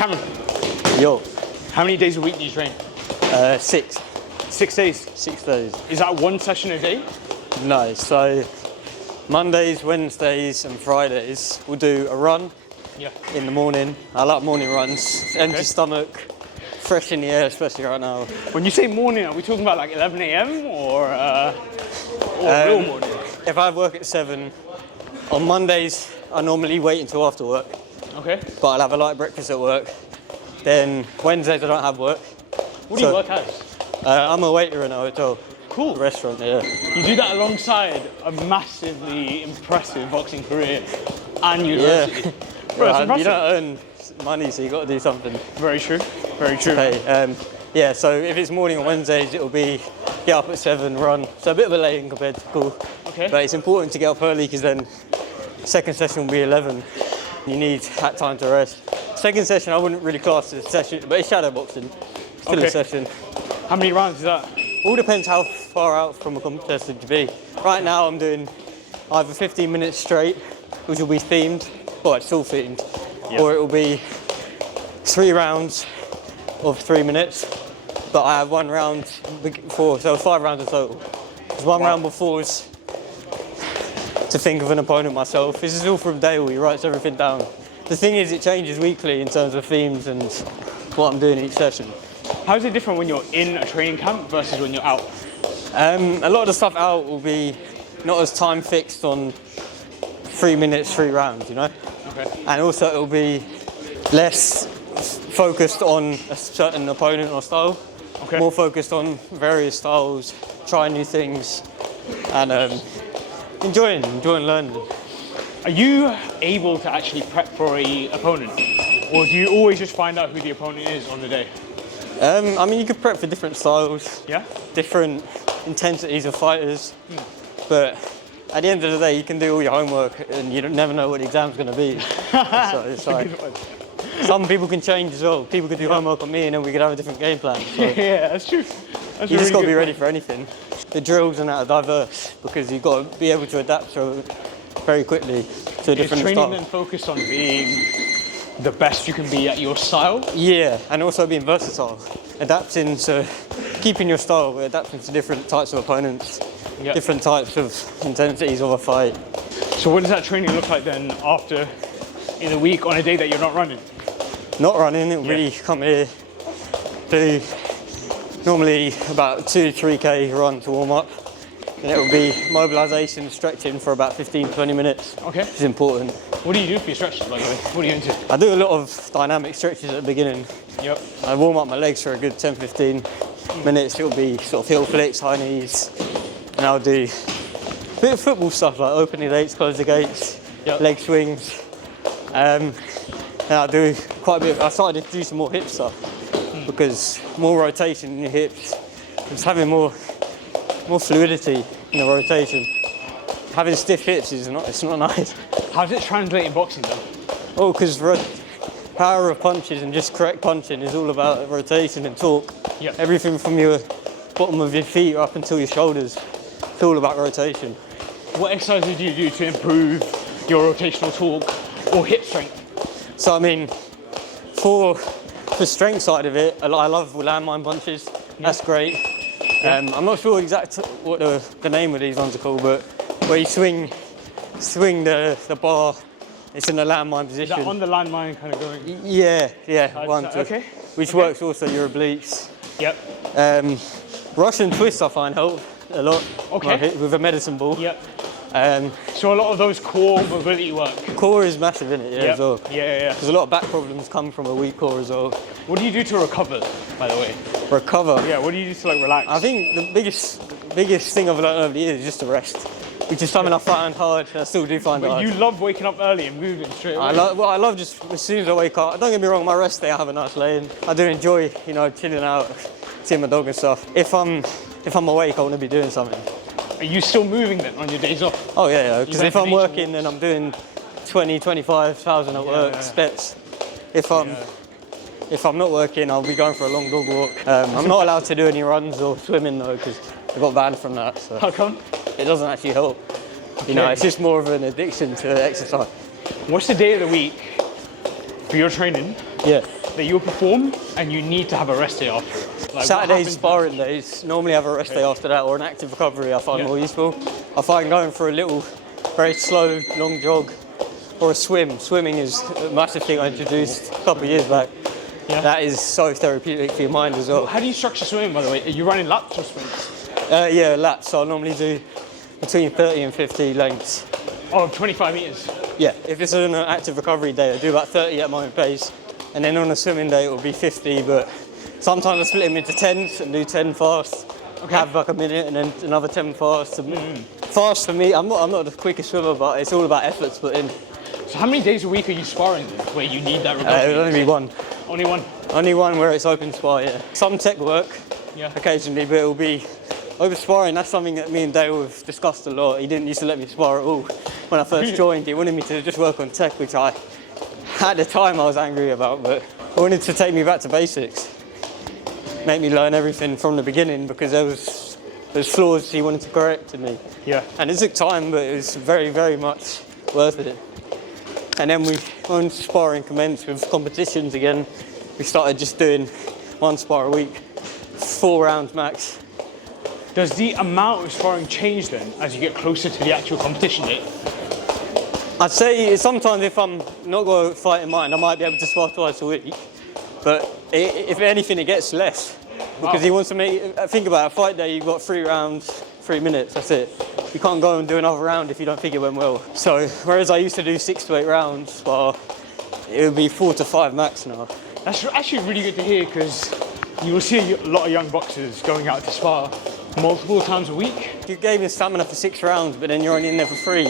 Cameron, Yo. how many days a week do you train? 6. 6 days. 6 days. Is that one session a day? No, so Mondays, Wednesdays and Fridays we'll do a run in the morning. I like morning runs. Empty stomach, fresh in the air, especially right now. When you say morning, are we talking about like 11 a.m. or real morning? If I have work at 7, on Mondays I normally wait until after work. Okay. But I'll have a light breakfast at work. Then Wednesdays I don't have work. What do you work as? I'm a waiter in a hotel. Cool. Restaurant, yeah. You do that alongside a massively impressive boxing career and university. Yeah. Bro, it's You don't earn money, so you got to do something. Very true. Very true. Okay. Yeah, so if it's morning on Wednesdays, it'll be get up at 7, run. So a bit of a late compared to school. Okay. But it's important to get up early because then second session will be 11. You need that time to rest. Second session, I wouldn't really class as a session, but it's shadow boxing. Still a session. How many rounds is that? All depends how far out from a contestant you be. Right now I'm doing either 15 minutes straight, which will be themed, well it's all themed, or it will be 3 rounds of 3 minutes, but I have 1 round before, so 5 rounds in total. There's 1 round before is to think of an opponent myself. This is all from Dale, he writes everything down. The thing is it changes weekly in terms of themes and what I'm doing each session. How is it different when you're in a training camp versus when you're out? A lot of the stuff out will be not as time fixed on 3 minutes, 3 rounds, you know? Okay. And also it'll be less focused on a certain opponent or style, more focused on various styles, trying new things, and enjoying learning. Are you able to actually prep for an opponent? Or do you always just find out who the opponent is on the day? I mean, you could prep for different styles, different intensities of fighters, but at the end of the day, you can do all your homework and you never know what the exam's going to be. So it's like, some people can change as well. People could do homework on me and then we could have a different game plan. So yeah, that's true. You just got to be ready for anything. The drills and that are diverse because you've got to be able to adapt very quickly to a different style. Training then focused on being the best you can be at your style? Yeah, and also being versatile. Adapting to, keeping your style, but adapting to different types of opponents, different types of intensities of a fight. So what does that training look like then after, in a week, on a day that you're not running? Not running, it'll really come here, do normally about 2-3k run to warm up. And it'll be mobilisation, stretching for about 15-20 minutes. Okay. Which is important. What do you do for your stretches, by the way? What are you into? I do a lot of dynamic stretches at the beginning. Yep. I warm up my legs for a good 10-15 minutes. It'll be sort of heel flicks, high knees, and I'll do a bit of football stuff like open the gates, close the gates, leg swings. And I'll do quite a bit. I started to do some more hip stuff because more rotation in your hips, just having more fluidity in the rotation. Having stiff hips it's not nice. How does it translate in boxing though? Oh, because power of punches and just correct punching is all about rotation and torque. Yep. Everything from your bottom of your feet up until your shoulders, it's all about rotation. What exercises do you do to improve your rotational torque or hip strength? So I mean, for the strength side of it, I love landmine punches. That's great. I'm not sure exactly what the name of these ones are called, but where you swing the bar, it's in a landmine position. Is that on the landmine kind of going? Yeah, 1, 2. Okay. Which works also your obliques. Yep. Russian twists I find help a lot. Okay. With a medicine ball. Yep. So a lot of those core mobility work. Core is massive in it, as well. Yeah. Because a lot of back problems come from a weak core as well. What do you do to recover, by the way? Recover? Yeah, what do you do to like relax? I think the biggest thing I've learned over the years is just to rest, which is something I find hard, I still do find hard. You love waking up early and moving straight away? I love just, as soon as I wake up, don't get me wrong, my rest day I have a nice lay in. I do enjoy, chilling out, seeing my dog and stuff. If I'm awake, I want to be doing something. Are you still moving then on your days off? Oh yeah, because if I'm working then I'm doing 20,000-25,000 at work, steps. If I'm not working, I'll be going for a long dog walk. I'm not allowed to do any runs or swimming though, because I got banned from that. So how come? It doesn't actually help. It's just more of an addiction to exercise. What's the day of the week for your training Yeah. that you'll perform and you need to have a rest day after? Like, what Saturdays, happens sparring days, normally have a rest day after that, or an active recovery I find Yeah. more useful. I find going for a little, very slow, long jog, or a swim. Swimming is a massive thing I introduced a couple of years back. Yeah. That is so therapeutic for your mind as well. How do you structure swimming, by the way? Are you running laps or sprints? Yeah, laps. So I normally do between 30 and 50 lengths. Oh, 25 meters. Yeah, if it's an active recovery day, I do about 30 at my own pace. And then on a swimming day, it will be 50, but sometimes I split them into 10s and do 10 fast. Have like a minute and then another 10 fast. Fast for me, I'm not the quickest swimmer, but it's all about efforts put in. So how many days a week are you sparring where you need that recovery? It'll only be one. Only one? Only one where it's open spar, yeah. Some tech work occasionally, but it'll be over sparring. That's something that me and Dale have discussed a lot. He didn't used to let me spar at all when I first joined. He wanted me to just work on tech, which at the time I was angry about, but I wanted to take me back to basics. Make me learn everything from the beginning because there's flaws he wanted to correct in me. Yeah. And it took time, but it was very, very much worth it. And then when sparring commenced with competitions again, we started just doing one spar a week, 4 rounds max. Does the amount of sparring change then as you get closer to the actual competition date? I'd say sometimes if I'm not going to fight in mind, I might be able to spar twice a week. But if anything, it gets less. Because he wants to think about a fight day, you've got 3 rounds, 3 minutes, that's it. You can't go and do another round if you don't think it went well. So, whereas I used to do 6 to 8 rounds, well, it would be 4 to 5 max now. That's actually really good to hear because you will see a lot of young boxers going out to spar multiple times a week. If you gave me stamina for 6 rounds, but then you're only in there for 3,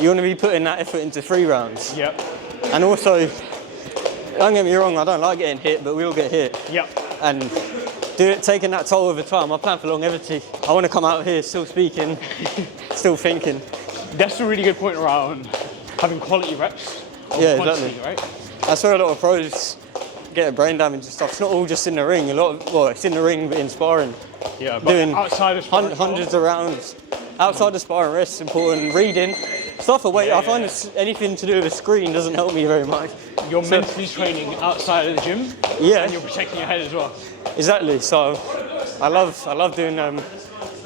you want to be putting that effort into 3 rounds. Yep. And also, don't get me wrong, I don't like getting hit, but we all get hit. Yep. And taking that toll over time, I plan for longevity. I want to come out here still speaking, still thinking. That's a really good point around having quality reps. Yeah, Quantity, exactly. right? That's where a lot of pros get a brain damage and stuff. It's not all just in the ring. It's in the ring, but in sparring. Yeah, but doing outside of sparring, hundreds of rounds. Outside the sparring, rest is important. Reading stuff away. I find anything to do with a screen doesn't help me very much. You're mentally training outside of the gym. Yeah. And you're protecting your head as well. Exactly. So I love doing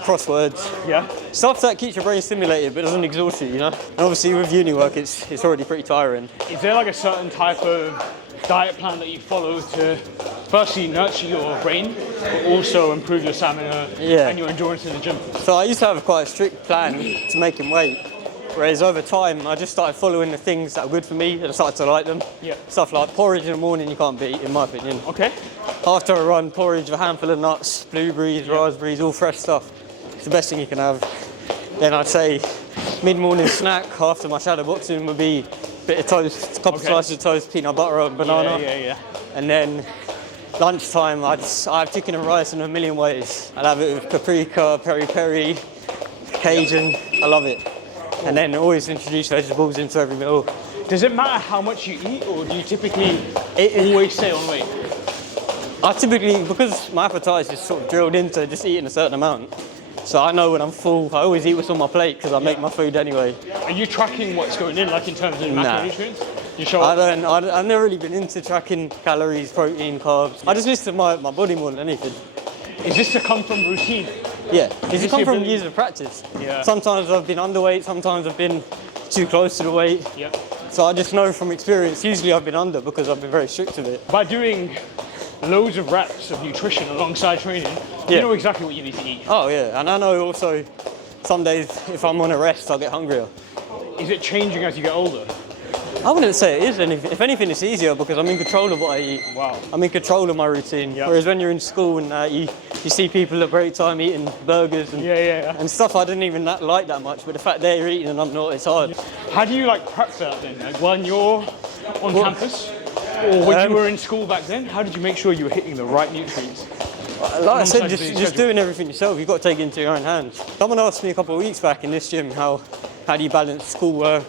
crosswords. Yeah. Stuff that keeps your brain stimulated but doesn't exhaust you, you know? And obviously with uni work it's already pretty tiring. Is there like a certain type of diet plan that you follow to firstly nurture your brain, but also improve your stamina and your endurance in the gym? So I used to have quite a strict plan to making weight. Whereas over time, I just started following the things that are good for me and I started to like them. Yeah. Stuff like porridge in the morning you can't beat, in my opinion. Okay. After a run, porridge with a handful of nuts, blueberries, raspberries, all fresh stuff. It's the best thing you can have. Then I'd say mid-morning snack after my shadow boxing would be a bit of toast, a couple of slices of toast, peanut butter and banana. Yeah. And then lunchtime, I have chicken and rice in a million ways. I'd have it with paprika, peri-peri, Cajun. I love it. And then always introduce vegetables into every meal. Does it matter how much you eat, or do you typically always stay on weight? I typically, because my appetite is sort of drilled into just eating a certain amount, so I know when I'm full, I always eat what's on my plate because I make my food anyway. Are you tracking what's going in, like in terms of macronutrients? You show I've never really been into tracking calories, protein, carbs. I just listen to my body more than anything. Is this to come from routine? Yeah, it's come from years of practice. Yeah. Sometimes I've been underweight, sometimes I've been too close to the weight. Yeah. So I just know from experience, usually I've been under because I've been very strict with it. By doing loads of reps of nutrition alongside training, you know exactly what you need to eat. Oh yeah, and I know also some days if I'm on a rest, I'll get hungrier. Is it changing as you get older? I wouldn't say it is. If anything, it's easier because I'm in control of what I eat. Wow. I'm in control of my routine. Yep. Whereas when you're in school and you see people at break time eating burgers and stuff I didn't even like that much, but the fact they're eating and I'm not, it's hard. How do you prep for that then? Like when you're on campus or when you were in school back then, how did you make sure you were hitting the right nutrients? Like I said, just doing everything yourself. You've got to take it into your own hands. Someone asked me a couple of weeks back in this gym how do you balance schoolwork,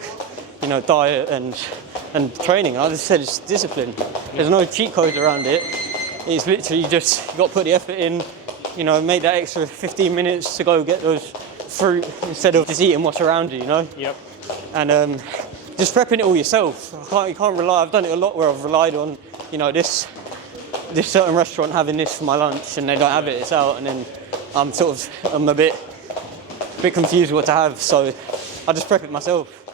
diet and training. I just said it's discipline. There's no cheat code around it. It's literally just you've got to put the effort in, make that extra 15 minutes to go get those fruit instead of just eating what's around you, Yep. And just prepping it all yourself. You can't rely. I've done it a lot where I've relied on you know, this certain restaurant having this for my lunch and they don't have it, it's out, and then I'm a bit confused what to have, so I just prep it myself.